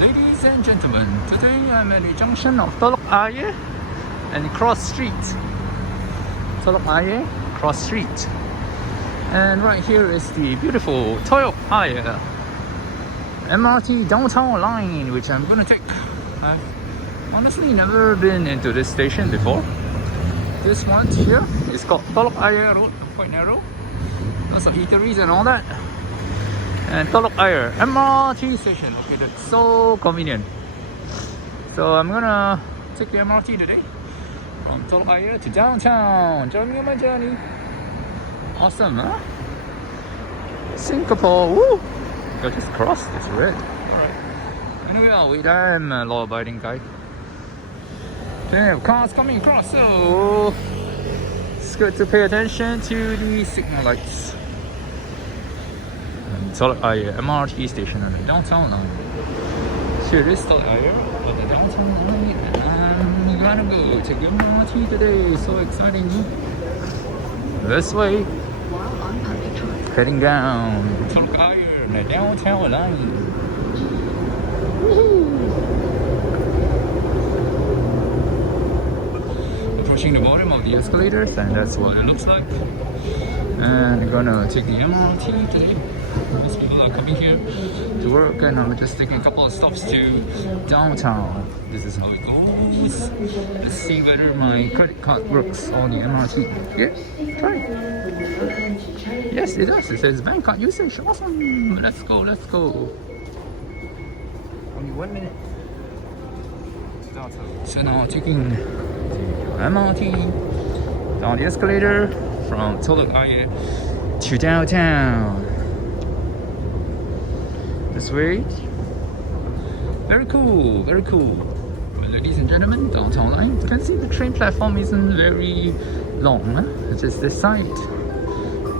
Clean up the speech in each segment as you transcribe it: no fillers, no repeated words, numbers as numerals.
Ladies and gentlemen, today I'm at the junction of Telok Ayer and Cross Street. Telok Ayer, Cross Street. And right here is the beautiful Telok Ayer MRT downtown line, which I'm gonna take. I've honestly never been into this station before. This one here is called Telok Ayer Road, quite narrow. Lots of eateries and all that. And Telok Ayer MRT station. Okay, that's so convenient. So I'm gonna take the MRT today from Telok Ayer to downtown. Join me on my journey. Awesome, huh? Singapore, woo! I just crossed, it's red. Alright. Anyway, I'll wait. I'm a law-abiding guy. Okay, cars coming across, so it's good to pay attention to the signal lights. Telok Ayer MRT station on the downtown line. Here is Telok Ayer on the downtown line, and I'm gonna go take the MRT today. So exciting! This way, heading down Telok Ayer on the downtown line. Approaching the bottom of the escalators, and that's what it looks like. And I'm gonna take the MRT today. Most people are coming here to work, and I'm just taking a couple of stops to downtown. This is how it goes. Let's see whether my credit card works on the MRT. Yeah, try. Yes, it does. It says bank card usage. Awesome. Let's go. Let's go. Only 1 minute. So now taking the MRT down the escalator from Telok Ayer to downtown. This way. Very cool, very cool. Well, ladies and gentlemen, downtown line. You can see the train platform isn't very long, huh? It's just this side.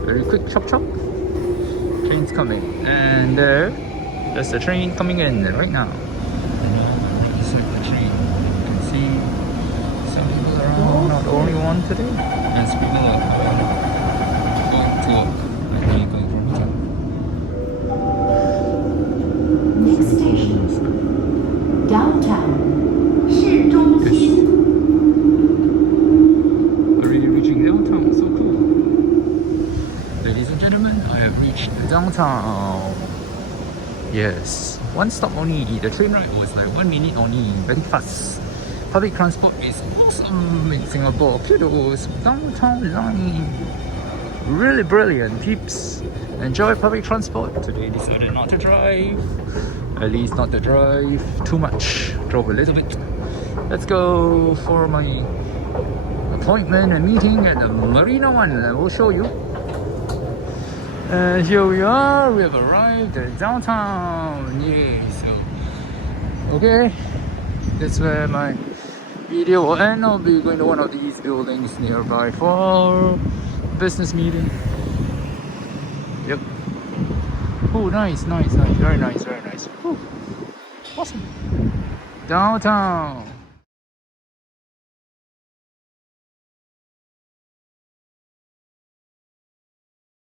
Very quick, chop chop. Train's coming. And there's the train coming in right now. Inside the train, you can see some people around, not the only one today. As people are going to work. And me going from the town. Next station, downtown, 市中心. Already reaching downtown, so cool. Ladies and gentlemen, I have reached downtown. Yes, one stop only. The train ride was like 1 minute only, very fast. Public transport is awesome in Singapore. Kudos, downtown line. Really brilliant, peeps. Enjoy public transport. Today decided not to drive. At least not to drive too much. Drove a little bit. Let's go for my appointment and meeting at the Marina one. I will show you. And here we are. We have arrived at downtown. Yay! So, okay, that's where my video will end. I'll be going to one of these buildings nearby for business meeting. Yep. Oh, nice, nice, nice. Very nice, very nice. Whew. Awesome. Downtown.